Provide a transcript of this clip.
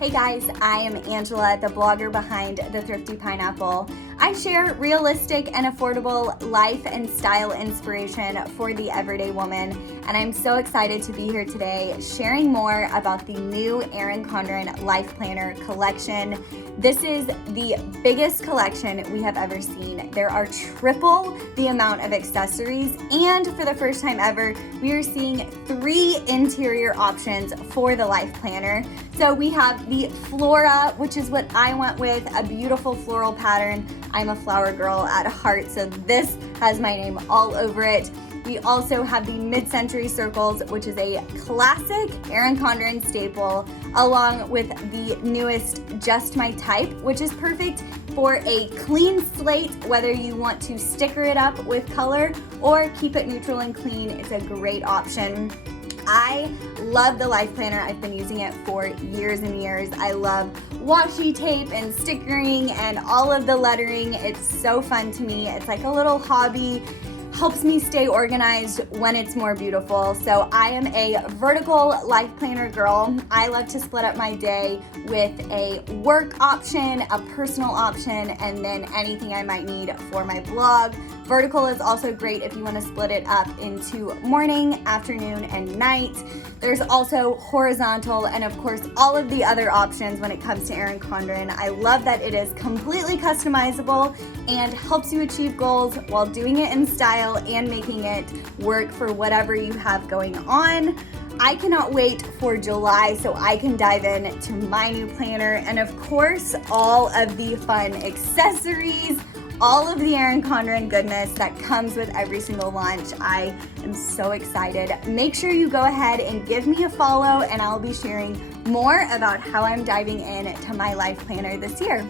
Hey guys, I am Angela, the blogger behind The Thrifty Pineapple. I share realistic and affordable life and style inspiration for the everyday woman, and I'm so excited to be here today sharing more about the new Erin Condren Life Planner collection. This is the biggest collection we have ever seen. There are triple the amount of accessories, and for the first time ever, we are seeing 3 interior options for the Life Planner. So we have the Flora, which is what I went with, a beautiful floral pattern. I'm a flower girl at heart, so this has my name all over it. We also have the mid-century circles, which is a classic Erin Condren staple, along with the newest Just My Type, which is perfect for a clean slate, whether you want to sticker it up with color or keep it neutral and clean. It's a great option. I love the Life Planner. I've been using it for years and years. I love washi tape and stickering and all of the lettering. It's so fun to me. It's like a little hobby. Helps me stay organized when it's more beautiful. So I am a vertical Life Planner girl. I love to split up my day with a work option, a personal option, and then anything I might need for my blog. Vertical is also great if you want to split it up into morning, afternoon, and night. There's also horizontal and of course all of the other options when it comes to Erin Condren. I love that it is completely customizable and helps you achieve goals while doing it in style and making it work for whatever you have going on. I cannot wait for July so I can dive in to my new planner, and of course all of the fun accessories, all of the Erin Condren goodness that comes with every single launch. I am so excited. Make sure you go ahead and give me a follow, and I'll be sharing more about how I'm diving in to my Life Planner this year.